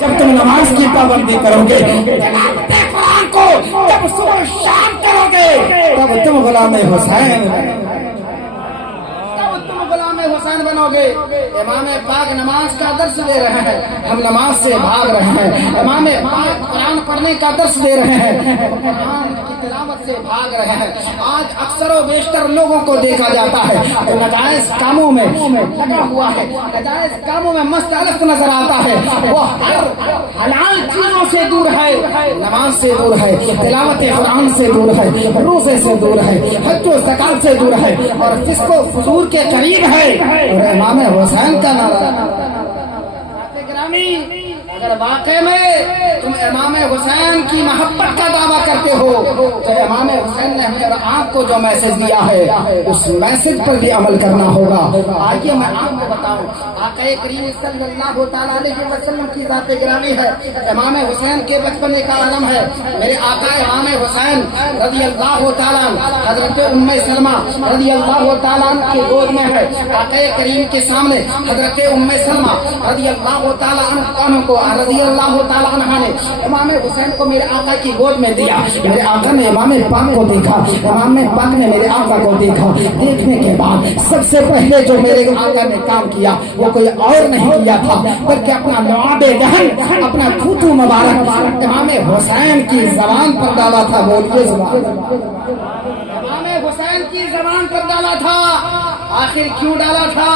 جب تم نماز کی پابندی کرو گے، قرآن کو جب صبح شام کرو گے، تب تم غلام حسین حسین بنو گے۔ امام پاک نماز کا درس دے رہے ہیں، ہم نماز سے بھاگ رہے ہیں۔ امام پاک قرآن پڑھنے کا درس دے رہے ہیں، قرآن کی تلاوت سے بھاگ رہے ہیں۔ آج اکثر و بیشتر لوگوں کو دیکھا جاتا ہے کہ ناجائز کاموں میں لگا ہوا ہے، ناجائز کاموں میں مستعلق نظر آتا ہے، وہ ہر حلال چیزوں سے دور ہے، نماز سے دور ہے، تلاوت قرآن سے دور ہے، روزے سے دور ہے، حج و زکات سے دور ہے، اور فسق و فجور کے قریب ہے۔ اور امام حسین کا نعرہ، اگر واقع میں تم امام حسین کی محبت کا دعویٰ کرتے ہو تو امام حسین نے ہمیں آپ کو جو میسج دیا ہے اس میسج پر بھی عمل کرنا ہوگا۔ آئیے میں آپ کو بتاؤں، آقا کریم صلی اللہ تعالیٰ علیہ وسلم کی ذات گرامی ہے، امام حسین کے بچپن کا عالم ہے۔ میرے آقا امام حسین رضی اللہ تعالیٰ حضرت ام سلمہ رضی اللہ تعالیٰ کی گود میں ہے۔ آقا کریم کے سامنے حضرت ام سلمہ رضی اللہ تعالیٰ عنہ کو رضی اللہ تعالیٰ عنہ نے امام حسین کو میرے آقا کی گود میں دیا۔ میرے آقا نے امام پاک کو دیکھا، امام پاک نے میرے آقا کو دیکھا۔ دیکھنے کے بعد سب سے پہلے جو میرے آقا نے کام کیا وہ کوئی اور نہیں کیا تھا بلکہ اپنا لعاب دہن، اپنا تھوتھو مبارک امام حسین کی زبان پر ڈالا تھا۔ بولیے امام حسین کی زبان پر ڈالا تھا۔ آخر کیوں ڈالا تھا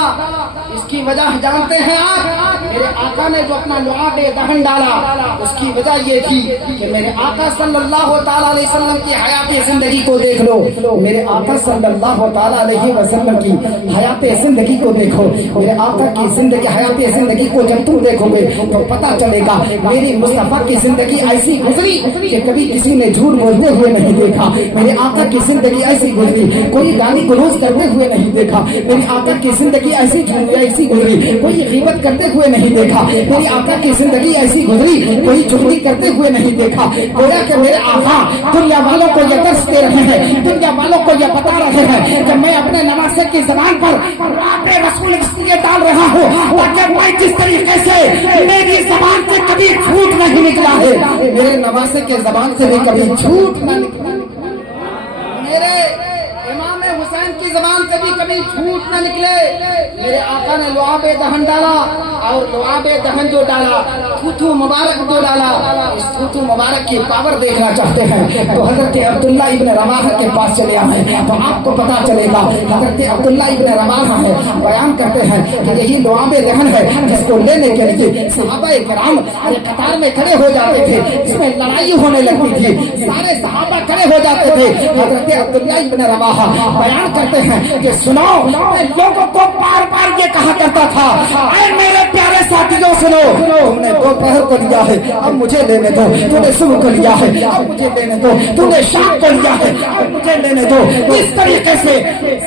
اس کی وجہ جانتے ہیں آپ؟ میرے آقا نے جو اپنا لعاب دہن ڈالا اس کی وجہ یہ تھی کہ میرے آقا صلی اللہ تعالیٰ علیہ وسلم کی حیات زندگی کو دیکھ لو، میرے آقا صلی اللہ تعالیٰ علیہ وسلم کی حیات زندگی کو دیکھو، میرے آقا کی زندگی حیات زندگی کو جب تم دیکھو گے تو پتہ چلے گا میری مصطفیٰ کی زندگی ایسی گزری کہ کبھی کسی نے جھوٹ بولتے ہوئے نہیں دیکھا۔ میرے آقا کی زندگی ایسی گزری کوئی گالی گلوچ کرتے ہوئے نہیں دیکھا۔ میری آقا کی زندگی ایسی گزری کوئی غیبت کرتے ہوئے نہیں دیکھا۔ میری آقا کی زندگی ایسی گزری کوئی چغلی کرتے ہوئے نہیں دیکھا۔ گویا کہ میرے آقا دنیا والوں کو یہ درس دے رہے ہیں، دنیا والوں کو یہ بتا رہے ہیں کہ میں اپنے نواسے کی زبان پر رسول اس لیے ڈال رہا ہوں تاکہ میں جس طریقے سے میری زبان سے کبھی جھوٹ نہیں نکلا ہے میرے نواسے کے زبان سے بھی کبھی جھوٹ نہ نکلا، میرے امام حسین کی زبان سے بھی کبھی جھوٹ نہ نکلے۔ میرے آقا نے لعاب دہن ڈالا، اور لعاب دہن جو ڈالا، تھوتھو مبارک جو ڈالا، اس تھوتھو مبارک کی پاور دیکھنا چاہتے ہیں تو حضرت عبداللہ ابن رواحہ کے پاس چلے آئے تو آپ کو پتا چلے گا۔ حضرت عبداللہ ابن رواحہ ہے، بیان کرتے ہیں کہ یہی لعاب دہن ہے جس کو لینے کے لیے صحابہ کرام قطار میں کھڑے ہو جاتے تھے، اس میں لڑائی ہونے لگتی تھی، سارے صحابہ کھڑے ہو جاتے تھے۔ حضرت عبداللہ ابن رواحہ بیان کرتے ہیں کہ سنو، میں لوگوں کو بار بار یہ کہا کرتا تھا، اے میرے پیارے ساتھیوں سنو، تم نے دوپہر کو لیا ہے اب مجھے لینے دو، تم نے صبح کو لیا ہے اب مجھے لینے دو، تم نے شام کو لیا ہے اب مجھے لینے دو۔ اس طریقے سے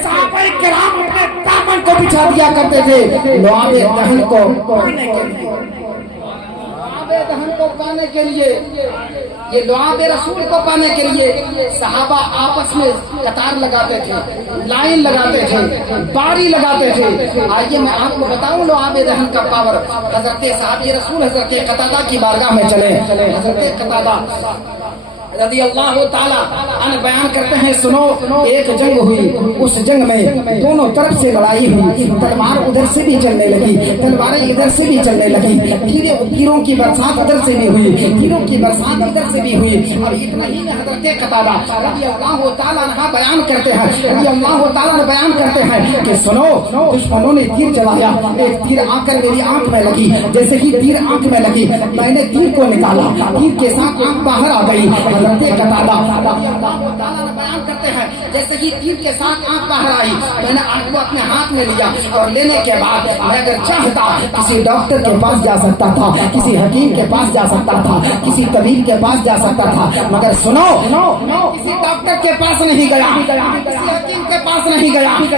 صحابہ کرام اپنے دامن کو بچھا دیا کرتے تھے لعاب دہن کو پانے کے لیے، لعاب دہن کو پانے کے لیے، یہ لعاب رسول کو پانے کے لیے صحابہ آپس میں قطار لگاتے تھے، لائن لگاتے تھے، باری لگاتے تھے۔ آئیے میں آپ کو بتاؤں لعاب دہن کا پاور۔ حضرت صحابی رسول حضرت قتادہ کی بارگاہ میں چلے، حضرت قتادہ رضی اللہ تعالیٰ عنہ بیان کرتے ہیں، سنو ایک جنگ ہوئی، اس جنگ میں دونوں طرف سے لڑائی ہوئی، تلوار ادھر سے بھی چلنے لگی، تلواریں ادھر سے بھی چلنے لگی، تیروں کی برسات ادھر سے بھی ہوئی، تیروں کی برسات ادھر سے بھی ہوئی۔ اور اتنا ہی میں حضرت قتادہ رضی اللہ تعالیٰ عنہ بیان کرتے ہیں، رضی اللہ تعالیٰ عنہ بیان کرتے ہیں کہ سنو دشمنوں نے تیر چلایا، ایک تیر آ کر میری آنکھ میں لگی، جیسے ہی تیر آنکھ میں لگی میں نے تیر کو نکالا، تیر کے ساتھ آنکھ باہر آ گئی۔ بیان کرتے ہیں جیسے ہی تیر کے ساتھ آنکھ باہر آئی میں نے آنکھ کو اپنے ہاتھ میں لیا، اور لینے کے بعد میں اگر چاہتا کسی ڈاکٹر کے پاس جا سکتا تھا، کسی حکیم کے پاس جا سکتا تھا، کسی طبیب کے پاس جا سکتا تھا، مگر سنو کسی ڈاکٹر کے پاس نہیں گیا، کسی حکیم کے پاس نہیں گیا، کسی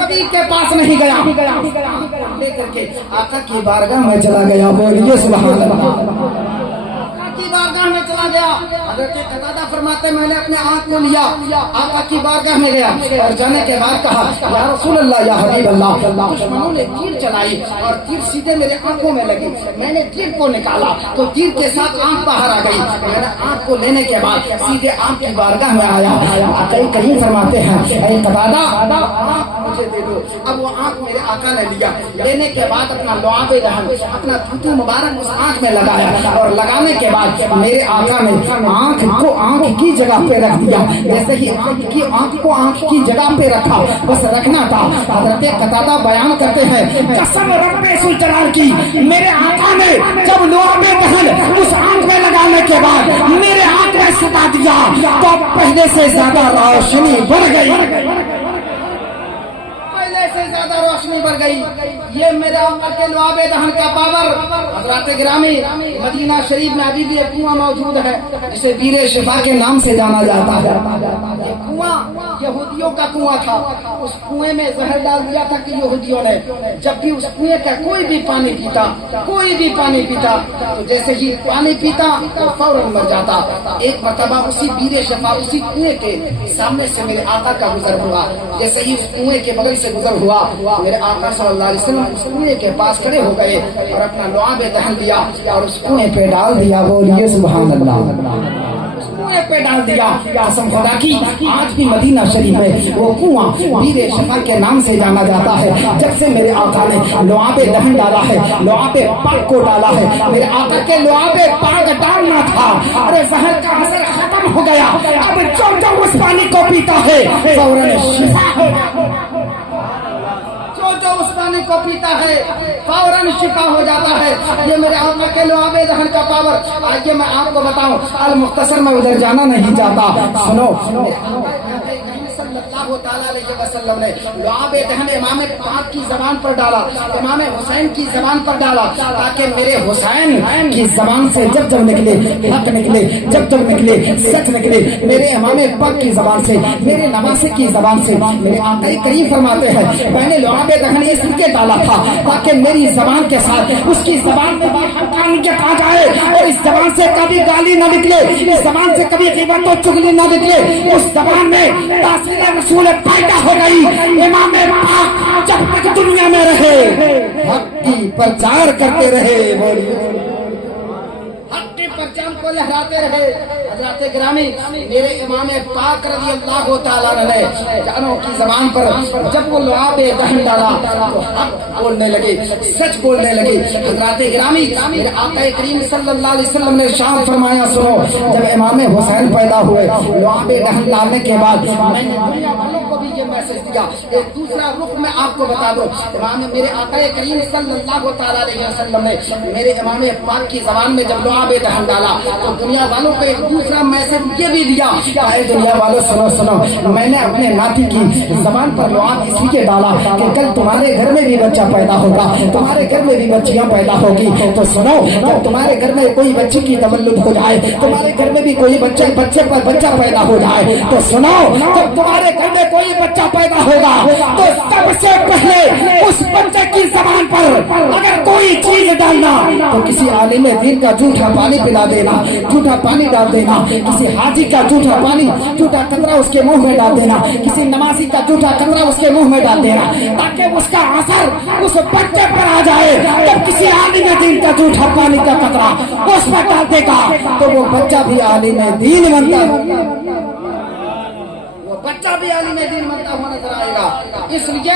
طبیب کے پاس نہیں گیا، لے کر کے آقا کی بارگاہ میں چلا گیا۔ بولیے سبحان اللہ، آقا کی بارگاہ میں چلا گیا۔ حضرت قتادہ فرماتے میں نے اپنے آنکھ کو لیا، آقا کی بارگاہ میں گیا اور جانے کے بعد کہا یا رسول اللہ یا حبیب اللہ، دشمنوں نے تیر چلائی اور تیر سیدھے میرے آنکھوں میں لگی، میں نے تیر کو نکالا تو تیر کے ساتھ آنکھ باہر آ گئی، میں نے آنکھ کو لینے کے بعد سیدھے آنکھ کی بارگاہ میں آیا۔ آقا کریم فرماتے ہیں اے قتادہ مجھے دے دو۔ اب وہ آنکھ میرے آقا نے لیا، لینے کے بعد اپنا لعاب دہن، اپنا تھوتو مبارک اس آنکھ میں لگایا اور لگانے کے بعد میرے آقا نے آنکھ کو آنکھ کی جگہ پہ رکھ دیا، جیسے ہی آنکھ کو آنکھ کی جگہ پہ رکھا، بس رکھنا تھا۔ حضرت قتادہ بیان کرتے ہیں قسم رب ذوالجلال کی، میرے آقا نے جب لعاب دہن اس آنکھ میں لگانے کے بعد میرے آنکھ میں ستا دیا تو پہلے سے زیادہ روشنی بڑھ گئی، سے زیادہ روشنی بڑھ گئی۔ یہ میرے آقا کے لعاب دہن کا پاور۔ حضرات گرامی، مدینہ شریف میں ابھی بھی ایک کنواں موجود ہے جسے بیر شفا کے نام سے جانا جاتا ہے۔ یہ کنواں یہودیوں کا کنواں تھا، اس کنویں میں زہر ڈال دیا تھا کہ یہودیوں نے جب بھی اس کنویں کا کوئی بھی پانی پیتا تو جیسے ہی پانی پیتا تو فوراً مر جاتا۔ ایک مرتبہ اسی بیر شفا اسی کنویں کے سامنے سے میرے آقا کا گزر ہوا، جیسے ہی اس کنویں کے بغل سے گزر ہوا میرے آقا صلی اللہ علیہ وسلم اس کنویں کے پاس کھڑے ہو گئے اور اپنا لعاب دہن لیا اور اس کنویں پہ ڈال دیا۔ بولیے سبحان اللہ۔ کنویں پہ ڈال دیا۔ قسم خدا کی آج بھی مدینہ شریف میں وہ کنواں بیر شفا کے نام سے جانا جاتا ہے۔ جب سے میرے آقا نے لعاب دہن ڈالا ہے، لعاب پاک کو ڈالا ہے، میرے آقا کے لعاب پاک ڈالنا تھا، ارے زہر کا اثر ختم ہو گیا، اب جو اس پانی کو پیتا ہے فوراً شفا ہو جو اس پانی کو پیتا ہے فوراً شفا ہو جاتا ہے۔ یہ میرے آقا کے لعاب دہن کا پاور۔ آئیے میں آپ کو بتاؤں، المختصر میں ادھر جانا نہیں چاہتا، سنو صلی اللہ تعالیٰ علیہ وسلم نے لعاب دہن امام پاک کی زبان پر ڈالا، امام حسین کی زبان پر ڈالا، تاکہ میرے حسین کی زبان سے جب نکلے حق نکلے، جب نکلے سچ نکلے، میرے امام پاک کی زبان سے، میرے نواسے کی زبان سے۔ میرے آقا کریم فرماتے ہیں میں نے لعاب دہن اس لیے ڈالا تھا تاکہ میری زبان کے ساتھ اس کی زبان پر حقانیت آ جائے اور اس زبان سے کبھی گالی نہ نکلے، اس زبان سے کبھی غیبت و چغلی نہ نکلے، اس زبان میں رسول پیدا ہو گئی۔ امام پاک جب تک دنیا میں رہے حق کی پرچار کرتے رہے، حق کے پرچام کو لہراتے رہے۔ حضرات گرامی، میرے امام پاک رضی اللہ تعالیٰ نے جانوں کی زبان پر جب وہ لعاب دہن ڈالا تو حق بولنے لگے، سچ بولنے لگے۔ حضرات گرامی، میرے آقا کریم صلی اللہ علیہ وسلم نے ارشاد فرمایا سنو، جب امام حسین پیدا ہوئے لعاب دہن ڈالنے کے بعد میں نے دنیا والوں کو بھی یہ میسج دیا۔ ایک دوسرا رخ میں آپ کو بتا دو، امام میرے آقا کریم صلی اللہ تعالیٰ علیہ وسلم نے میرے امام پاک کی زبان میں جب لعاب دہن ڈالا تو دنیا والوں کو ایک دوسرا میسج یہ بھی دیا، اے دنیا والوں سنو، میں نے اپنے ناتی کی زبان پر لعاب اس لیے ڈالا کہ کل تمہارے گھر میں بھی بچہ پیدا ہوگا، تمہارے گھر میں بھی بچیاں پیدا ہوگی، تو سنو جب تمہارے گھر میں کوئی بچی کی تولد ہو جائے، تمہارے گھر میں بھی کوئی بچے پر بچہ پیدا ہو جائے، تو سنو جب تمہارے گھر میں کوئی بچہ پیدا ہوگا تو سب سے پہلے اس بچے کی زبان پر اگر کوئی چیز ڈالنا تو کسی عالم دین کا جھوٹا پانی پلا دینا، جھوٹا پانی ڈال دینا، کسی حاجی کا جھوٹا پانی، جھوٹا قطرہ اس کے منہ میں ڈال دینا، کسی نمازی کا جھوٹا قطرہ اس کے منہ میں ڈال دینا، تاکہ اس کا اثر اس بچے پر آ جائے۔ جب کسی عالم دین کا جھوٹا پانی کا قطرہ اس پر ڈال دے گا تو وہ بچہ بھی عالم دین بنتا ہے، بچہ بھی عالم دین بنتا ہوا نظر آئے گا۔ اس لیے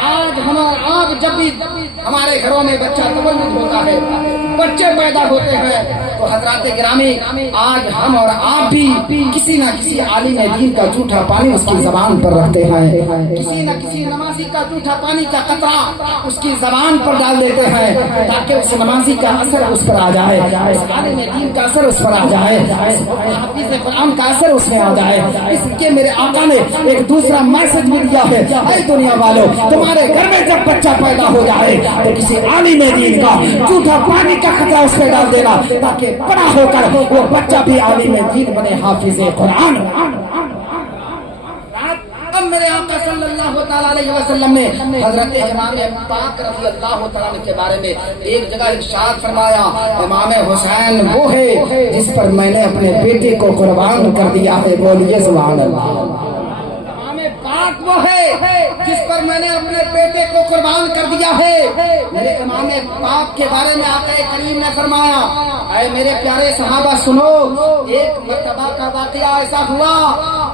آج ہم اور آپ جب بھی ہمارے گھروں میں بچہ تولد ہوتا ہے، بچے پیدا ہوتے ہیں، تو حضرات گرامی آج ہم اور آپ بھی کسی نہ کسی عالم دین کا جھوٹا پانی اس کی زبان پر رکھتے ہیں، کسی نہ کسی نمازی کا جھوٹا پانی کا قطرہ اس کی زبان پر ڈال دیتے ہیں تاکہ اس نمازی کا اثر اس پر آ جائے، اس عالم دین کا اثر اس پر آ جائے، حافظ قرآن کا اثر اس میں آ جائے۔ اس لیے میرے آقا نے ایک دوسرا میسج بھی دیا ہے، اے دنیا والوں تمہارے گھر میں جب بچہ پیدا ہو جائے تو کسی عالم دین کا جھوٹا پانی کا قطرہ اس پہ ڈال دینا تاکہ بڑا ہو کر وہ بچہ بھی عالم دین بنے، حافظ قرآن۔ اب میرے آقا صلی اللہ تعالیٰ علیہ وسلم نے حضرت امام پاک رضی اللہ تعالیٰ کے بارے میں ایک جگہ ارشاد فرمایا امام حسین وہ ہے جس پر میں نے اپنے بیٹے کو قربان کر دیا ہے، بولیے سبحان اللہ۔ پاک وہ ہے جس پر میں نے اپنے بیٹے کو قربان کر دیا ہے۔ میرے امام پاک کے بارے میں آقا کریم نے فرمایا اے میرے پیارے صحابہ سنو، ایک مرتبہ کا واقعہ ایسا ہوا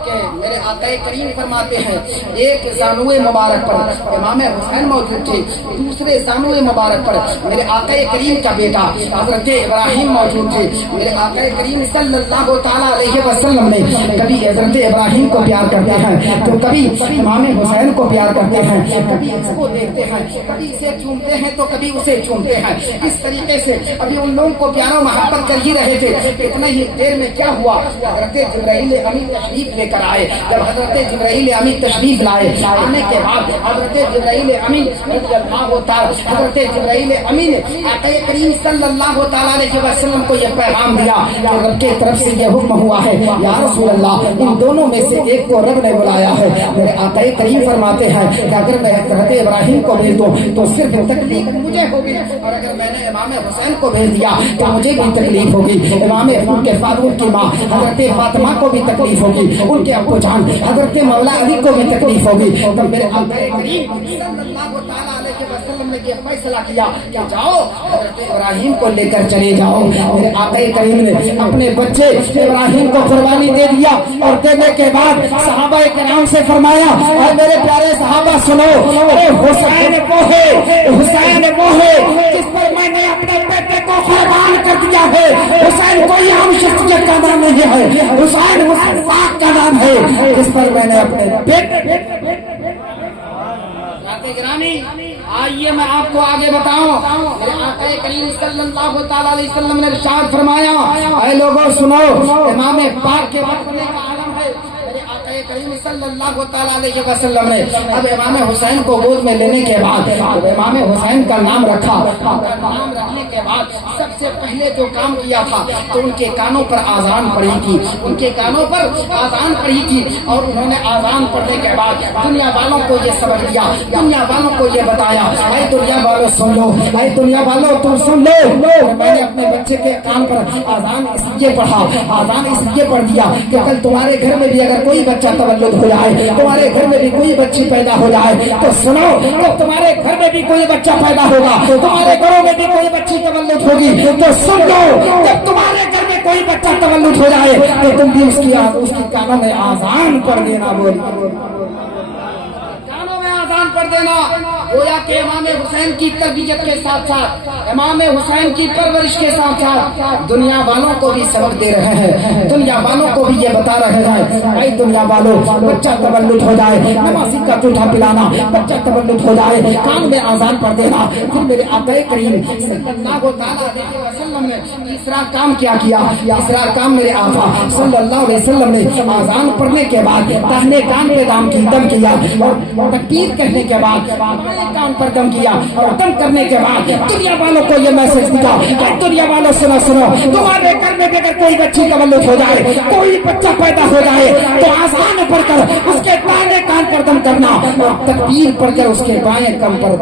کہ میرے آقا کریم فرماتے ہیں ایک زانوئے مبارک پر امام حسین موجود تھے، دوسرے زانوئے مبارک پر میرے آقا کریم کا بیٹا حضرت ابراہیم موجود تھے۔ میرے آقا کریم صلی اللہ تعالیٰ علیہ وسلم نے کبھی حضرت ابراہیم کو پیار کرتے ہیں تو کبھی امام حسین کو پیار کرتے ہیں، کبھی اس کو دیکھتے ہیں، کبھی اسے چومتے ہیں تو کبھی اسے چومتے ہیں۔ اس طریقے سے ابھی ان لوگوں کو پیار و محبت کر ہی رہے تھے، اتنا ہی دیر میں کیا ہوا، حضرت جبرائیل امین تشریف لے کر آئے۔ جب حضرت جبرائیل امین تشریف لائے، آنے کے بعد حضرت جبرائیل امین رضی اللہ تعالی حضرت جبرائیل امین آقا کریم صلی اللہ تعالیٰ علیہ وسلم کو یہ پیغام دیا کہ رب کی طرف سے یہ حکم ہوا ہے یا رسول اللہ ان دونوں میں سے ایک کو رب نے بلایا ہے۔ میرے آقا کریم فرماتے ہیں کہ اگر میں حضرت ابراہیم کو بھیج دوں تو صرف تکلیف مجھے ہوگی، اور اگر میں نے امام حسین کو بھیج دیا تو مجھے بھی تکلیف ہوگی۔ امام ان کے فاروق کی ماں حضرت فاطمہ کو بھی تکلیف ہوگی، ان کے ابو جان حضرت مولا علی کو بھی تکلیف ہوگی۔ تو میرے آقا کریم صلی اللہ تعالیٰ علیہ وسلم نے یہ فیصلہ کیا کہ جاؤ حضرت ابراہیم کو لے کر چلے جاؤ۔ میرے آقا کریم نے اپنے بچے ابراہیم کو قربانی دے دیا، اور دینے کے بعد صحابہ کرام سے فرمایا اے میرے پیارے صحابہ سنو، اے حسین وہ ہے، حسین وہ ہے جس پر میں نے اپنے بیٹے کو قربان کر دیا ہے۔ حسین کوئی عام شخصیت کا نام نہیں ہے، حسین پاک کا نام ہے جس پر میں نے اپنے بیٹے۔ گرامی آئیے میں آپ کو آگے بتاؤں، میرے آقا کریم صلی اللہ تعالیٰ علیہ وسلم نے ارشاد فرمایا اے لوگوں سنو، امام پاک کے بچپنے کا عالم ہے۔ میرے آقا کریم صلی اللہ تعالیٰ علیہ وسلم نے اب امام حسین کو گود میں لینے کے بعد امام حسین کا نام رکھا۔ نام رکھنے کے بعد سب سے پہلے جو کام کیا تھا تو ان کے کانوں پر آذان پڑھی تھی، ان کے کانوں پر آذان پڑھی تھی، اور انہوں نے آذان پڑھنے کے بعد دنیا والوں کو یہ سبق دیا، دنیا والوں کو یہ بتایا اے دنیا والوں سن لو، اے دنیا والوں تم سن لو، میں نے اپنے بچے کے کان پر آذان اس لیے پڑھا، آذان اس لیے پڑھ دیا کہ کل تمہارے گھر میں بھی اگر کوئی بچہ تولد ہو جائے، تمہارے گھر میں بھی کوئی بچی پیدا ہو جائے تو سنو، تو تمہارے گھر میں بھی کوئی بچہ پیدا ہوگا، تمہارے گھروں میں بھی کوئی بچی تولد ہوگی تو سن لو، جب تمہارے گھر میں کوئی بچہ تولد ہو جائے تو تم بھی اس کی کانوں میں آذان پڑھ دینا، پڑھ دینا، گویا کہ امام حسین کی تربیت کے ساتھ ساتھ، امام حسین کی پرورش کے ساتھ ساتھ دنیا والوں کو بھی سبق دے رہے ہیں، دنیا والوں کو بھی یہ بتا رہے ہیں اے دنیا والوں بچہ تولد ہو جائے، نمازی کا جوٹا پلانا، بچہ تولد ہو جائے کان میں آذان پڑھ دینا۔ پھر میرے آقا کریم صلی اللہ تعالیٰ علیہ وسلم نے تیسرا کام کیا تیسرا کام میرے آقا صلی اللہ علیہ وسلم نے آذان پڑھنے کے بعد داہنے کان پہ دم کیا، اور تکبیر کہنے کے بعد بائیں کان پر دم کیا، اور دم کرنے کے بعد دنیا والوں کو یہ میسج دیا کہ دنیا والوں سنو، تمہارے گھر میں اگر کوئی بچی تولد ہو جائے، کوئی بچہ پیدا ہو جائے تو آذان پڑھ کر اس کے بائیں کان پر دم کرنا، اور تکبیر پڑھ کر اس کے بائیں کان پر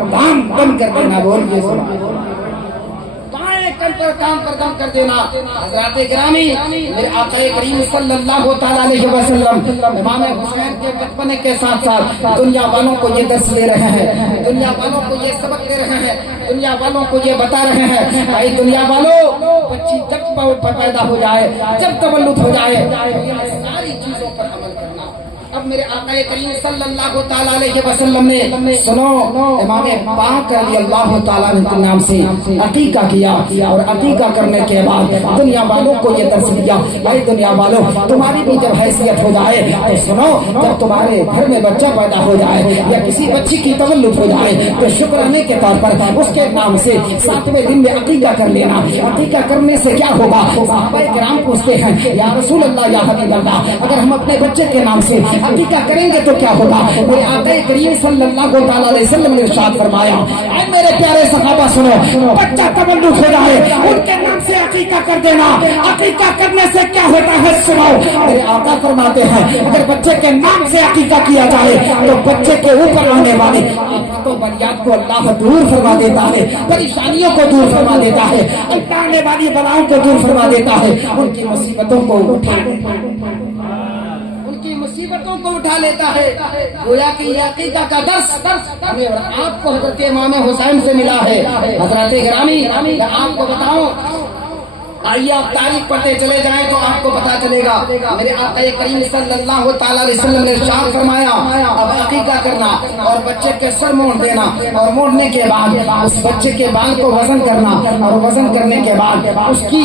دم کر دینا، بولیے پر کام پر دم کر دینا۔ حضرات گرامی میرے آقا کریم صلی اللہ تعالیٰ علیہ وسلم امام حسین کے بچپنے کے ساتھ ساتھ دنیا والوں کو یہ درس دے رہے ہیں، دنیا والوں کو یہ سبق دے رہے ہیں، دنیا والوں کو یہ بتا رہے ہیں بھائی دنیا والوں بچی جب پیدا ہو جائے، جب تولد ہو جائے ساری چیزوں پر عمل کرنا۔ اب میرے آقا کریم صلی اللہ تعالیٰ علیہ وسلم نے سنو امام پاک رضی اللہ تعالیٰ عنہ کے نام سے عقیقہ کیا، اور عقیقہ کرنے کے بعد دنیا والوں کو یہ درس دیا اے دنیا والوں تمہاری بھی جب حیثیت ہو جائے تو سنو، جب تمہارے گھر میں بچہ پیدا ہو جائے یا کسی بچی کی تولد ہو جائے تو شکرانے کے طور پر اس کے نام سے 7ویں دن میں عقیقہ کر لینا۔ عقیقہ کرنے سے کیا ہوگا؟ صحابہ کرام پوچھتے ہیں یا رسول اللہ یا حبیب اللہ اگر ہم اپنے بچے کے نام سے عقیقہ کریں گے تو کیا ہوگا؟ میرے آقا کریم صلی اللہ تعالیٰ علیہ وسلم نے ارشاد فرمایا اے میرے پیارے صحابہ سنو، بچہ تولد ہو جائے ان کے نام سے عقیقہ عقیقہ کر دینا. عقیقہ کرنے سے کیا ہوتا ہے سنو. میرے آقا فرماتے ہیں اگر بچے کے نام سے عقیقہ کیا جائے تو بچے کے اوپر آنے والے آفتوں بلیات کو اللہ دور فرما دیتا ہے, پریشانیوں کو دور فرما دیتا ہے, آنے والی بلاؤں کو دور فرما دیتا ہے, ان کی مصیبتوں کو مصیبتوں کو اٹھا لیتا ہے. گویا کہ یہ عقیدہ کا درس ہمیں اور آپ کو حضرت امام حسین سے ملا ہے. حضرات گرامی آپ کو بتاؤں, آئیے آپ تاریخ پڑھتے چلے جائیں تو آپ کو پتا چلے گا. میرے آقا کریم صلی اللہ تعالی علیہ وسلم نے ارشاد فرمایا اب عقیقہ کرنا اور بچے کے سر موڑ دینا, اور موڑنے کے بعد اس بچے کے بال کو وزن کرنا, اور وزن کرنے کے بعد اس کی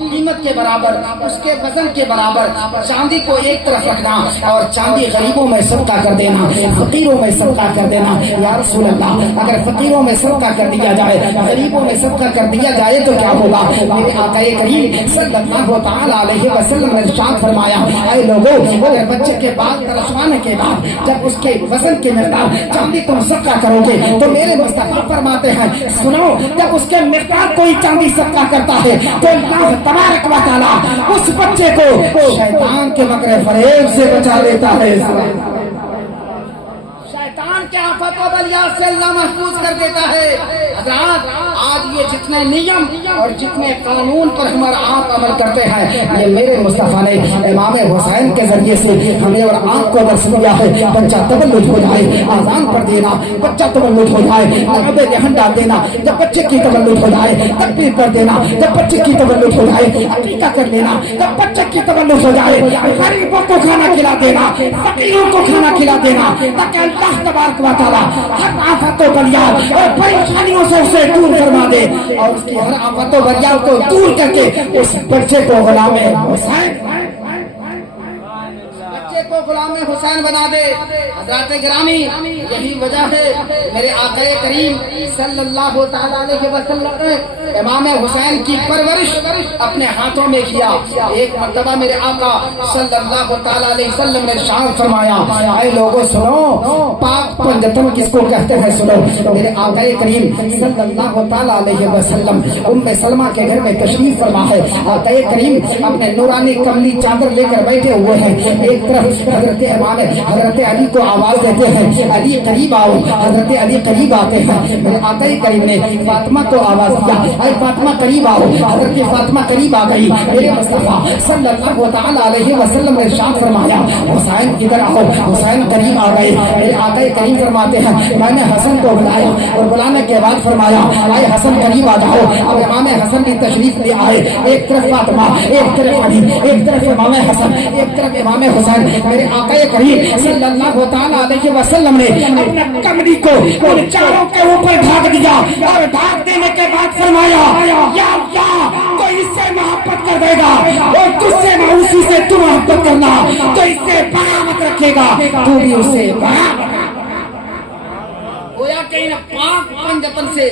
قیمت کے برابر, اس کے وزن کے برابر چاندی کو ایک طرف رکھنا, اور چاندی غریبوں میں صدقہ کر دینا, فقیروں میں صدقہ کر دینا. یا رسول اللہ اگر فقیروں میں صدقہ کر دیا جائے, غریبوں میں صدقہ کر دیا جائے تو کیا ہوگا؟ میرے آقا کریم صلی اللہ تعالی علیہ وسلم نے ارشاد فرمایا اے لوگوں اگر بچے کے بال ترشوانے کے بعد جب اس کے وزن کی مقدار چاندی تم صدقہ کرو گے تو میرے مصطفیٰ فرماتے ہیں سنو, جب اس کے مقدار کوئی چاندی صدقہ کرتا ہے تو اللہ تبارک و تعالی اس بچے کو شیطان کے مکر فریب سے بچا لیتا ہے. شیطان کے آفت و بلیات سے اللہ محفوظ کر دیتا ہے. حضرات آج یہ جتنے نیم اور جتنے قانون پر ہمارا آپ عمل کرتے ہیں یہ میرے مصطفیٰ نے امام حسین کے ذریعے سے ہمیں اور آپ کو درس دیا ہے. بچہ تولد ہو جائے آزان پڑھ دینا, بچہ تولد ہو جائے عقب دہن ڈال دینا, جب بچے کی تولد ہو جائے تکبیر پڑھ دینا, جب بچے کی تولد ہو جائے عقیقہ کر لینا, جب بچے کی تولد ہو جائے غریبوں کو کھانا کھلا دینا, فقیروں کو کھانا کھلا دینا, تاکہ اللہ تبارک و تعالی ہر آفت و بلیات اور پریشانیوں سے اسے دور فرما دے, اور اس کی ہر آفت و بلیات کو دور کر کے اس بچے کو غلام حسین بنا دے. حضرات گرامی یہی وجہ ہے میرے آقا کریم صلی اللہ تعالی علیہ وسلم نے امام حسین کی پرورش اپنے ہاتھوں میں کیا. ایک مرتبہ میرے آقا صلی اللہ تعالی علیہ وسلم نے ارشاد فرمایا اے لوگوں سنو, پاک پنجتن کس کو کہتے ہیں سنو. میرے آقا کریم صلی اللہ تعالی علیہ وسلم ام سلمہ کے گھر میں تشریف فرما ہے. آقا کریم اپنے نورانی کملی چادر لے کر بیٹھے ہوئے ہیں, ایک طرف حضرت امام حضرت علی کو آواز دیتے ہیں علی قریب آؤ, حضرت علی قریب آتے ہیں. میرے آقا کریم نے فاطمہ کو آواز دیا اے فاطمہ قریب آؤ, حضرت فاطمہ قریب آ گئی. میرے مصطفیٰ صلی اللہ تعالی علیہ وسلم نے ارشاد فرمایا حسین ادھر آؤ, حسین قریب آ گئے. میرے آقا کریم فرماتے ہیں میں نے حسن کو بلایا اور بلانے کے بعد فرمایا اے حسن قریب آ جاؤ. اب امام حسن بھی تشریف لے آئے, ایک طرف فاطمہ, ایک طرف علی, ایک طرف امام حسن, ایک طرف امام حسین. میرے آقا کریم صلی اللہ تعالی علیہ وسلم نے اپنے کمری کو ان چاروں کے اوپر ڈھانک دیا, اور ڈھانک دینے کے بعد فرمایا یا اللہ کوئی اس سے محبت کر دے گا اور تجھ سے اسی سے تو محبت کرنا, تو اس سے برامت رکھے گا تو بھی اس سے برامت. گویا کہ پاک پنجتن سے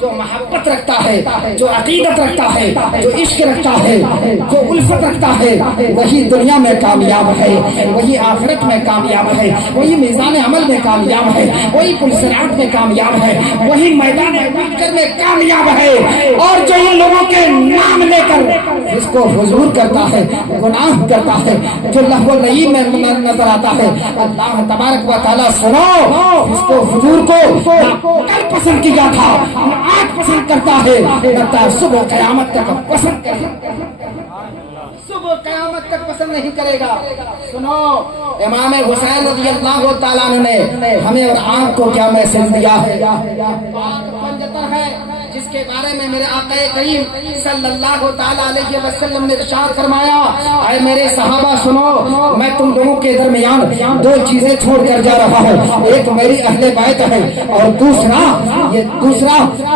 جو محبت رکھتا ہے, جو عقیدت رکھتا ہے, جو عشق رکھتا ہے, جو الفت رکھتا ہے, وہی دنیا میں کامیاب ہے, وہی آخرت میں کامیاب ہے, وہی میزان عمل میں کامیاب ہے, وہی پلسرات میں کامیاب ہے, وہی میدان محشر میں کامیاب ہے. اور جو ان لوگوں کے نام لے کر اس کو حضور کرتا ہے گناہ کرتا ہے, جو لہو لعب میں نظر آتا ہے, اللہ تبارک و تعالیٰ سنو اس کو حضور کو کل پسند کیا تھا آج پسند کرتا ہے, لگتا ہے صبح قیامت تک پسند کرے, صبح قیامت تک پسند نہیں کرے گا. سنو امام حسین رضی اللہ تعالیٰ نے ہمیں اور آپ کو کیا میسج دیا ہے. ہے جس کے بارے میں میرے آقا کریم صلی اللہ تعالی علیہ وسلم نے ارشاد فرمایا اے میرے صحابہ سنو, میں تم لوگوں کے درمیان دو چیزیں چھوڑ کر جا رہا ہوں, ایک میری اہل بیت ہے اور دوسرا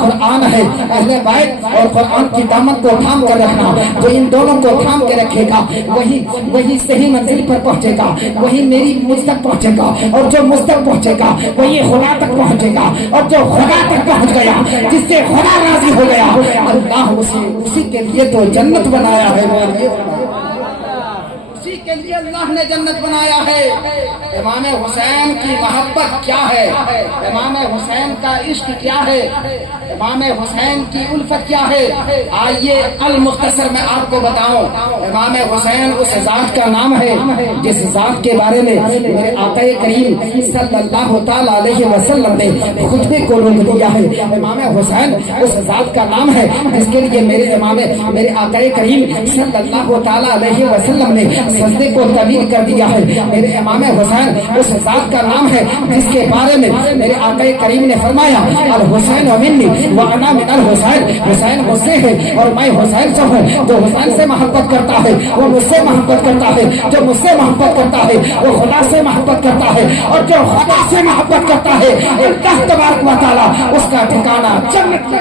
قرآن ہے. اہل بیت اور قرآن کی دامن کو تھام کر رکھنا, جو ان دونوں کو تھام کے رکھے گا وہی صحیح منزل پر پہنچے گا, وہی میری مجھ تک پہنچے گا, اور جو مجھ تک پہنچے گا وہی خدا تک پہنچے گا, اور جو خدا تک پہنچ گیا جس سے خدا راضی ہو گیا اللہ اسی کے لیے تو جنت بنایا ہے, اسی کے لیے اللہ نے جنت بنایا ہے. امام حسین کی محبت کیا ہے, امام حسین کا عشق کیا ہے, امام حسین کی الفت کیا ہے؟ آئیے المختصر میں آپ کو بتاؤں. امام حسین اس ذات کا نام ہے جس ذات کے بارے میں میرے آقا کریم صلی اللہ تعالی علیہ وسلم نے خطبے کو روک دیا ہے. امام حسین اس ذات کا نام ہے جس کے لیے میرے آقا کریم صلی اللہ تعالی علیہ وسلم نے سجدے کو طویل کر دیا ہے. میرے امام حسین اس ذات کا نام ہے جس کے بارے میں میرے آقا کریم نے فرمایا الحسین منی وانا من الحسین. حسین مجھ سے ہے اور میں حسین سے ہوں. جو حسین سے محبت کرتا ہے وہ مجھ سے محبت کرتا ہے. جو مجھ سے محبت کرتا ہے وہ خدا سے محبت کرتا ہے. اور جو خدا سے محبت کرتا ہے اللہ تبارک و تعالی اس کا ٹھکانہ جنت.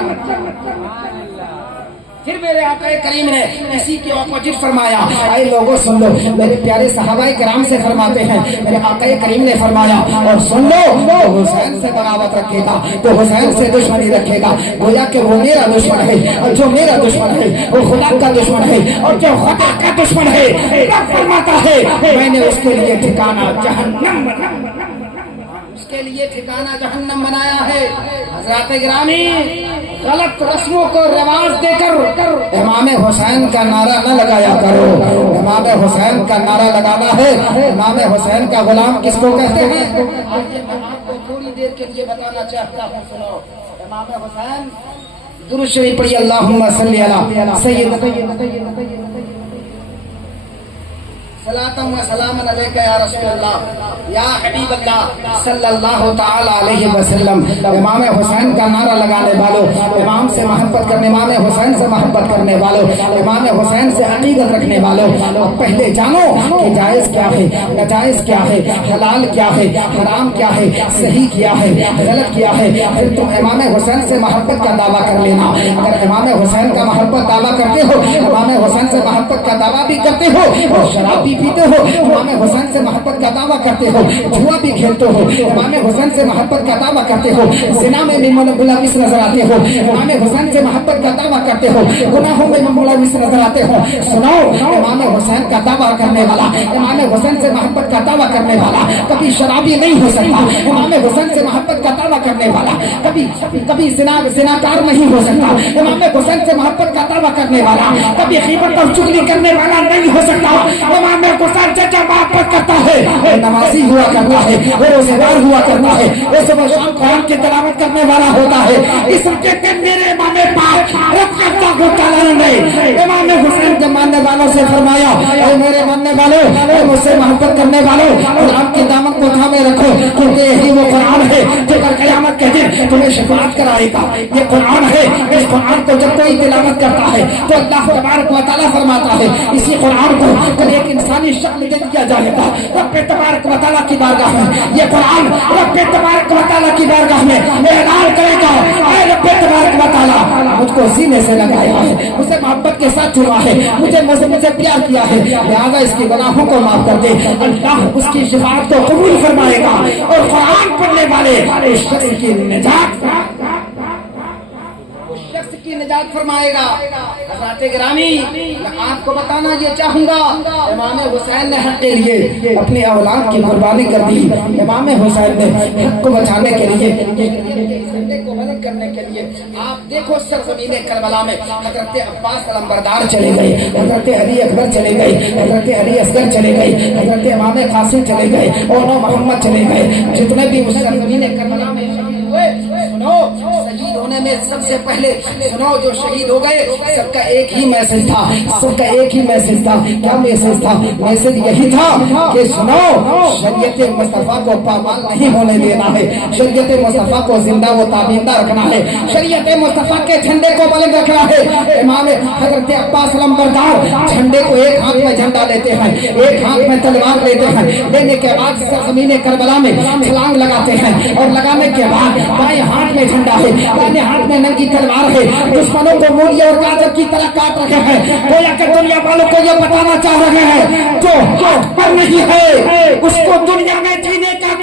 پھر میرے آقا کریم نے اسی کے اپوزٹ فرمایا. اے لوگوں سن لو, میرے پیارے صحابہ کرام سے فرماتے ہیں میرے آقا کریم نے فرمایا اور سن لو, تو حسین سے بغاوت رکھے گا تو حسین سے دشمنی رکھے گا گویا کہ وہ میرا دشمن ہے. اور جو میرا دشمن ہے وہ خدا کا دشمن ہے. اور جو خدا کا دشمن ہے رب فرماتا ہے میں نے اس کے لیے ٹھکانہ جہنم کے لیے ٹھکانہ جہنم بنایا ہے. حضرات گرامی, غلط رسموں کو رواج دے کر امام حسین کا نعرہ نہ لگایا کرو. امام حسین کا نعرہ لگانا ہے. امام حسین کا غلام کس کو کہتے ہیں؟ آپ کو تھوڑی دیر کے لیے بتانا چاہتا ہوں. سنو, امام حسین درود شریف پڑھی اللہم صلی علی سیدنا صلاۃ و سلام علیک یا رسول اللہ یا حبیب اللہ صلی اللہ تعالی علیہ وسلم. امام حسین کا نعرہ لگانے والوں, امام سے محبت کرنے والے, حسین سے محبت کرنے والوں, امام حسین سے عقیدت رکھنے والوں, پہلے جانو کہ جائز کیا ہے, ناجائز کیا ہے, حلال کیا ہے, حرام کیا ہے, صحیح کیا ہے, غلط کیا ہے. پھر تم امام حسین سے محبت کا دعویٰ کر لینا. اگر امام حسین کا محبت دعویٰ کرتے ہو, امام حسین سے محبت کا دعویٰ بھی کرتے ہو اور شراب بھی پیتے ہو, امام حسین سے محبت کا دعویٰ کرتے ہو, جوا بھی کھیلتے ہو, امام حسین سے محبت کا دعویٰ کرتے ہو, زنا میں بھی ملوث نظر آتے ہو, امام حسین سے محبت کا دعویٰ کرتے ہو, گناہوں میں ملوث نظر آتے ہو. سنو, امام حسین کا دعویٰ کرنے والا, امام حسین سے محبت کا دعویٰ کرنے والا کبھی شرابی نہیں ہو سکتا. امام حسین سے محبت کا دعویٰ کرنے والا کبھی زناکار نہیں ہو سکتا. امام حسین سے محبت کا دعویٰ کرنے والا کبھی غیبت اور چغلی کرنے والا نہیں ہو سکتا. امام حسین سے جب محبت کرتا ہے وہ نمازی ہوا کرتا ہے, وہ روزگار ہوا کرتا ہے, وہ صبح شام قرآن کی تلاوت کرنے والا ہوتا ہے. اس وجہ سے میرے امام پاک رب کرتا ہو تعالیٰ نے امام حسین کے ماننے والوں سے فرمایا اے میرے ماننے والوں, اے مجھ سے محبت کرنے والوں, قرآن کی دامن کو تھامے رکھو کیونکہ یہی وہ قرآن ہے جو کل قیامت کے دن تمہیں شفاعت کرائے گا. یہ قرآن ہے, اس قرآن کو جب کوئی تلاوت کرتا ہے تو اللہ تبارک و تعالیٰ فرماتا ہے اسی قرآن کو کل ایک انسانی شکل دے دیا جائے گا رب تبارک و تعالیٰ کی بارگاہ میں. یہ قرآن رب تبارک و تعالیٰ کی بارگاہ میں اعلان کرے گا اے رب تبارک و تعالیٰ مجھ کو سینے سے لگایا ہے, مجھے محبت کے ساتھ چنا ہے, مجھے پیار کیا ہے, لہذا اس کی گناہوں کو معاف کر دے. اللہ اس کی شفاعت کو قبول فرمائے گا اور قرآن پڑھنے والے اس شخص کی نجات فرمائے گا. حضرات گرامی, میں آپ کو بتانا یہ چاہوں گا امام حسین نے حق کے لیے اپنی اولاد کی قربانی کر دی. امام حسین نے حق کو بچانے کے لیے, کو مدد کرنے کے لیے آپ دیکھو سرزمین کربلا میں حضرت عباس علمبردار چلے گئے, حضرت علی اکبر چلے گئے, حضرت علی اصغر چلے گئے, حضرت امام قاسم چلے گئے, اور محمد چلے گئے. جتنے بھی اس سرزمین کربلا میں شہید ہوئے, سنو شہید ہونے میں سب سے پہلے سنو جو شہید ہو گئے سب کا ایک ہی میسج تھا, سب کا ایک ہی میسج تھا. کیا میسج تھا؟ میسج یہی تھا کہ سنو شریعت مصطفیٰ کو پامال نہیں ہونے دینا ہے, شریعت مصطفیٰ کو زندہ و تابندہ رکھنا ہے, شریعت مصطفیٰ کے جھنڈے کو بلند رکھنا ہے. امام حضرت عباس علمبردار جھنڈے کو ایک ہاتھ میں جھنڈا لیتے ہیں, ایک ہاتھ میں تلوار لیتے ہیں, لینے کے بعد سرزمین کربلا میں چھلانگ لگاتے ہیں اور لگانے کے بعد بائیں ہاتھ میں جھنڈا ہے, دائیں ہاتھ میں ننگی تلوار ہے. دشمنوں کو مولیہ اور گاجر کی طرح کاٹ رہے ہیں. گویا کہ دنیا والوں کو یہ بتانا چاہ رہے ہیں جو ہاتھ پر نہیں ہے اس کو دنیا میں جینے کا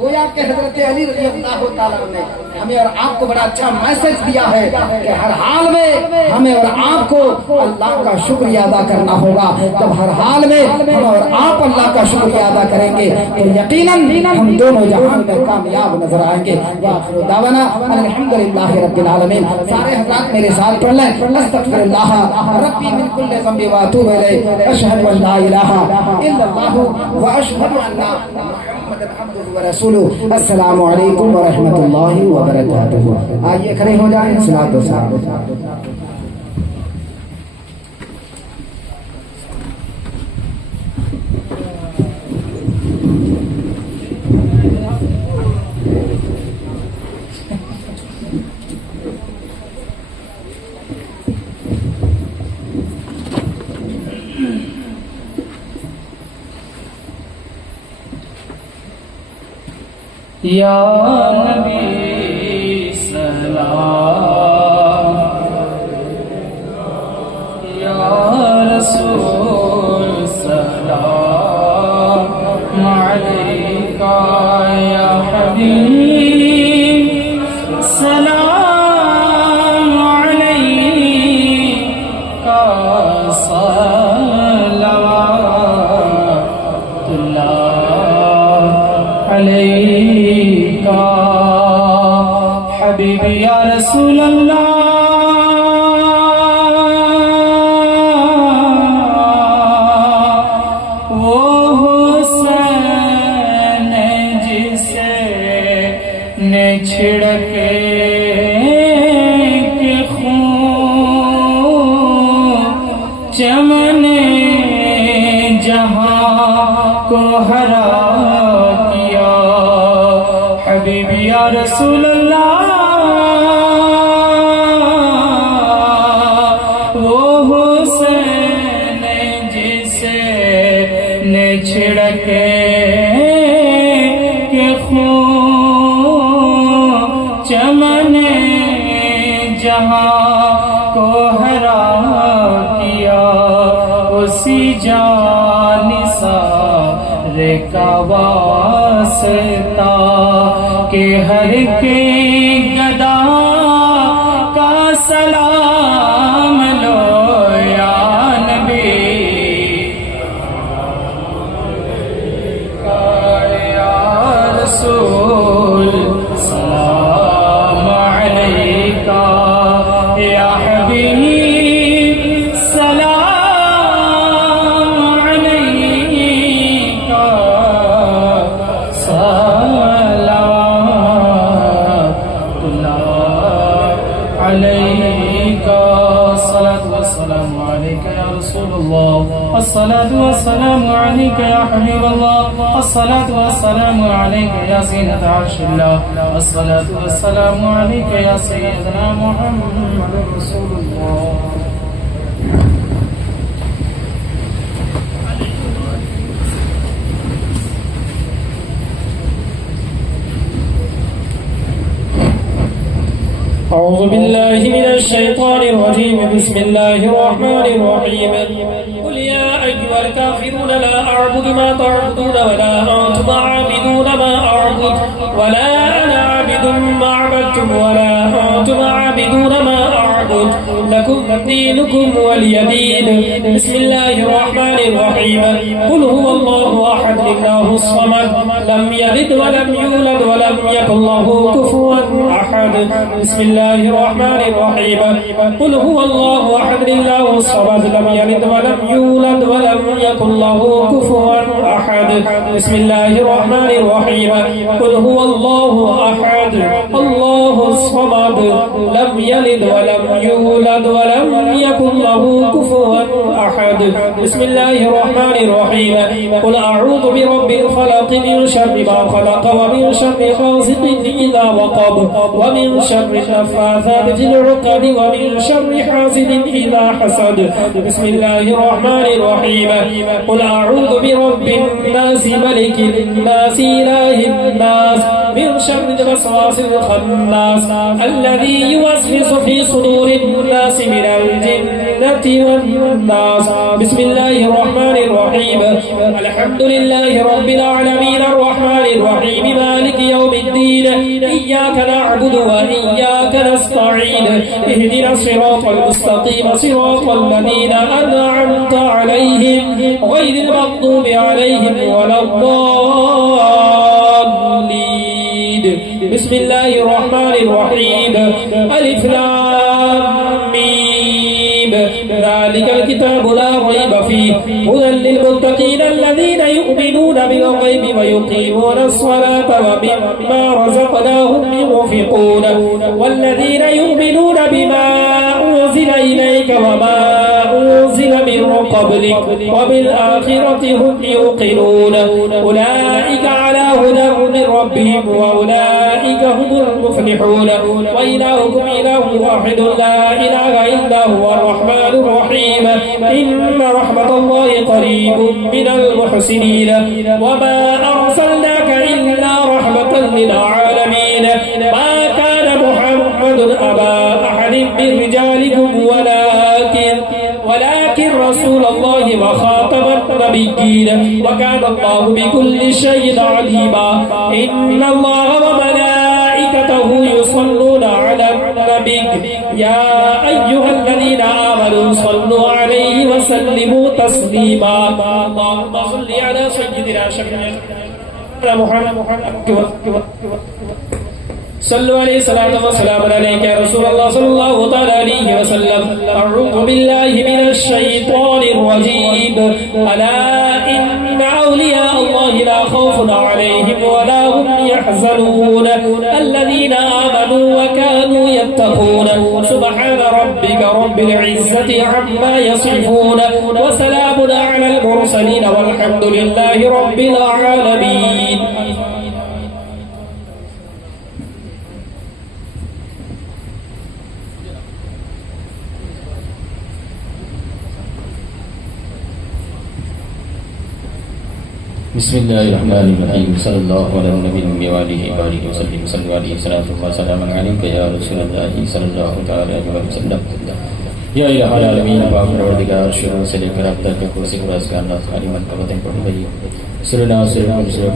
گویا کہ حضرت علی رضی اللہ تعالیٰ نے ہمیں اور آپ کو بڑا اچھا میسج دیا ہے کہ ہر حال میں ہمیں اور آپ کو اللہ کا شکریہ ادا کرنا ہوگا. جب ہر حال میں ہم اور آپ اللہ کا شکریہ ادا کریں گے تو یقیناً ہم دونوں جہان میں کامیاب نظر آئیں گے. وآخر دعوانا الحمدللہ رب العالمین. سارے حضرات میرے ساتھ پڑھ لیں. استغفر اللہ ربی من کل ذنب واتوب الیہ. اشہد ان لا الہ الا اللہ واشہد ان محمد عبدہ ورسولہ. السلام علیکم ورحمۃ اللہ وبرکاتہ. آئیے کھڑے ہو جائیں. صلاۃ و سلام. یا نبی سلام، یا رسول سلام علیکہ، یا حبیب سلام علیکہ، صلوات اللہ علیہ. حبیبی یا رسول اللہ، وہ حسین جسے نے چھڑکے کے خون چمن جہاں کو ہرا کیا. حبیبی یا رسول اللہ، وہ حسین جسے نے چھڑکے کے خون چمن جہاں کو ہرا کیا. اسی جان سارے کا واسطہ کہ ہر کے گدا کا سلام لو. یا نبی یا رسول سلام علیکہ، یا حبیب سلام علیکہ، الصلاة والسلام عليك يا حبيب الله، الصلاة والسلام عليك يا زينة عرش الله، الصلاة والسلام عليك يا سيدنا محمد رسول الله. أعوذ بالله من الشيطان الرجيم. بسم الله الرحمن الرحيم. قل يا أيها الكافرون لا أعبد ما تعبدون ولا أنتم عابدون ما أعبد ولا أنا عابد ما عبدتم ولا أنتم عابدون ما أعبد لكم دينكم ولي دين. بسم الله الرحمن الرحيم. قل هو الله أحد الله الصمد لم يلد ولم يولد ولم يكن له كفوا أحد. بسم الله الرحمن الرحيم. قل هو الله أحد الله الصمد لم يلد ولم يولد ولم يكن له كفوا أحد. بسم الله الرحمن الرحيم. قل هو الله أحد الله الصمد لم يلد ولم يولد ولم يكن له كفوا أحد. بسم الله الرحمن الرحيم. قل أعوذ برب الفلق من شر ما خلق ومن شر غاسق إذا وقب ومن شر النفاثات في العقد ومن شر حاسد إذا حسد. بسم الله الرحمن الرحيم. قل أعوذ برب الناس ملك الناس إله الناس من شر الوسواس الخناس الذي يوسوس في صدور الناس من الجنة والناس. بسم الله الرحمن الرحيم. الحمد لله رب العالمين الرحمن الرحيم مالك يوم الدين. إياك نعبد وإياك نستعين. اهدنا الصراط المستقيم صراط الذين أنعمت عليهم غير المغضوب عليهم ولا الضالين. بسم الله الرحمن الرحيم. ألف لام ميم. ذلك الكتاب لا ريب فيه هدى للمتقين الذين يؤمنون بالغيب ويقيمون الصلاة ومما رزقناهم ينفقون والذين يؤمنون بما أنزل إليك وما أنزل من قبلك وبالآخرة هم يوقنون أولئك على هدى من ربهم وأولئك هم المفلحون. وإلهكم إله واحد لا إله إلا هو الرحمن الرحيم. إن رحمة الله قريب من المحسنين. وما أرسلناك إلا رحمة للعالمين. ما كان محمد أبا أحد من رجالكم ولكن رسول الله وخاتم النبيين وكان الله بكل شيء عليما. إن الله وملائكته يصلون على النبي يا أيها الذين آمنوا صلوا عليه وسلموا تسليما. اللهم صل على سيدنا شفيعنا محمد صلوا عليه الصلاة والسلام عليك يا رسول الله صلى الله تعالى عليه وسلم. أعوذ بالله من الشيطان الرجيم. ألا إن أولياء الله لا خوف عليهم ولا هم يحزنون الذين آمنوا وكانوا يتقون. سبحان ربك رب العزة عما يصفون وسلام على المرسلين والحمد لله رب العالمين. بسم الله الرحمن الرحيم. صلى الله على النبي وآله وسلم. صلوا عليه الصلاة والسلام عليك يا رسول الله صلى الله تعالى عليه وسلم. یا الہ العالمین پاک پروردگار شروع سے لے کر اب تک کرسی کو راز کرنا خالی من قوتیں پڑھ گئی سرنا سر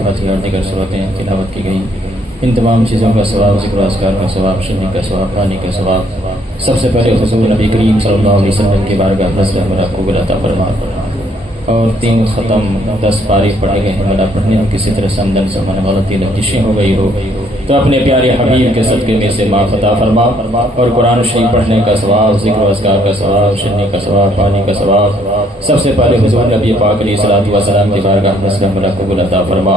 فاتحہ دیگر صورتیں تلاوت کی گئی. ان تمام چیزوں کا ثواب ذکر اذکار کا ثواب سننے کا ثواب پانے کا ثواب سب سے پہلے حضور نبی کریم صلی اللہ علیہ وسلم کی بارگاہ میں ہمارا قبول عطا فرما. اور 3 ختم 10 پارے پڑھے گئے ہیں. ملا پڑھنے میں کسی طرح سمدن سے ہمارے غلطی لغزشیں ہو گئی ہو تو اپنے پیارے حبیب کے صدقے میں سے معاف عطا فرما. اور قرآن شریف پڑھنے کا ثواب ذکر و اذکار کا ثواب سننے کا ثواب پانے کا ثواب سب سے پہلے حضور نبی پاک علیہ الصلوۃ والسلام کی بارگاہ میں ہمارا قبول عطا فرما.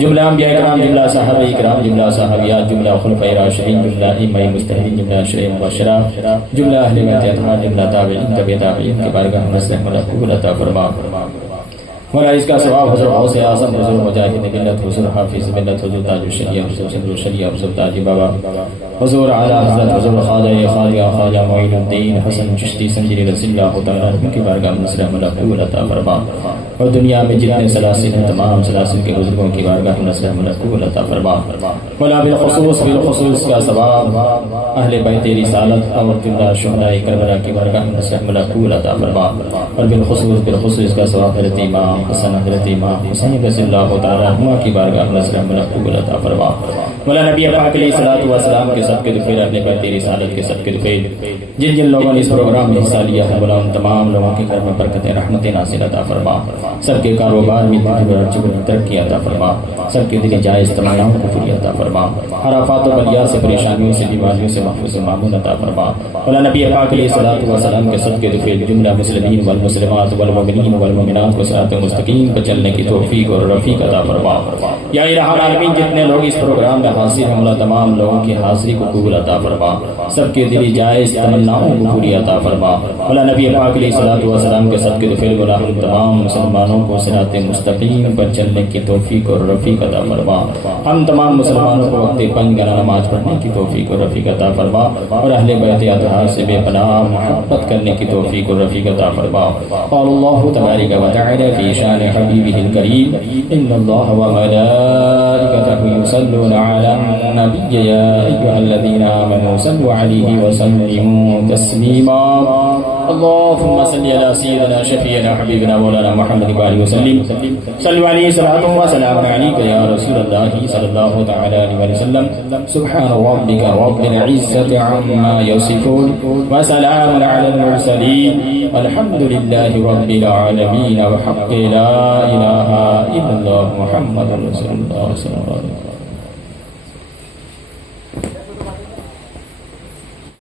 جملہ انبیاء کرام جملہ صحابہ کرام جملہ صحابیات جملہ خلفاء راشدین جملہ ائمہ مجتہدین جملہ اشراف مبشرہ جملہ اہل بیت اطہار جملہ تابعین تبع تابعین کی بارگاہ میں ہمارا قبول عطا فرما. مولا اس کا ثواب حضور غوث اعظم حضور مجاہد ملت حضور حافظ ملت حضور تاج الشریعہ حضور صدر الشریعہ حضور تاج بابا حضور اعلیٰ حضرت حضور خواجہ معین الدین حسن چشتی سنجری رضی اللہ تعالیٰ عنہ کی بارگاہ میں ہمارا قبول عطا فرما. اور دنیا میں جتنے سلاسل ہیں تمام سلاسل کے بزرگوں کی بارگاہ میں ہمارا قبول عطا فرما. مولا بالخصوص کا ثواب اہل بیت رسالت اور زندہ شہداء کربلا کی بارگاہ میں ہمارا قبول عطا فرما. اور بالخصوص کا ثواب حضرت امام حسن حضرت امام حسین رضی اللہ تعالیٰ عنہ کی بارگاہ میں ہمارا قبول عطا فرما. مولا نبی پاک علیہ الصلوۃ والسلام کے صدقے دفعہ اپنے بیت رسالت کے صدقے دفعہ جن لوگوں نے اس پروگرام میں حصہ لیا ہے مولا ان تمام لوگوں کے گھر میں برکتیں رحمتیں نازل عطا فرما. سب کے کاروبار میں ترقی عطا فرما. سب کے دلی جائز تمناؤں کو پوری عطا فرما. ہر آفات و بلیات سے پریشانیوں سے بیماریوں سے محفوظ معمون عطا فرما. مولا نبی پاک علیہ الصلوۃ والسلام کے صدقے دفعہ جملہ مسلمین والمسلمات والمؤمنین والمؤمنات کو صراط مستقیم پر چلنے کی توفیق اور رفیق عطا فرما. یا الہ العالمین جتنے لوگ اس پروگرام میں حاضر ہیں مولا تمام لوگوں کی حاضری کو قبول عطا فرما. سب کے دلی جائز تمناؤں کو پوری عطا فرما. مولا نبی پاک علیہ الصلوۃ والسلام کے صدقے دفعہ مولا ہم تمام مسلمانوں کو صراط مستقیم پر چلنے کی توفیق اور رفیق عطا فرما. ہم تمام مسلمانوں کو وقت 5 گنا نماز پڑھنے کی توفیق اور رفیق عطا فرما. اور اہل بیت اطہار سے بے پناہ محبت کرنے کی توفیق اور رفیق عطا فرما. قال اللہ تبارک و تعالی فی بشان حبيبه الكريم إن الله وملائكته يصلون على النبي يا أيها الذين آمنوا صلوا عليه وسلموا تسليما اللهم صل على سيدنا شفيعنا حبيبنا مولانا محمد وآله وسلم صلوا عليه صلاة وسلام عليك يا رسول الله صلى الله تعالى عليه وسلم سبحان ربك رب العزة عما يصفون وسلام على المرسلين والحمد لله رب العالمين وحق لا إله إلا الله محمد رسول الله صلى الله عليه وسلم.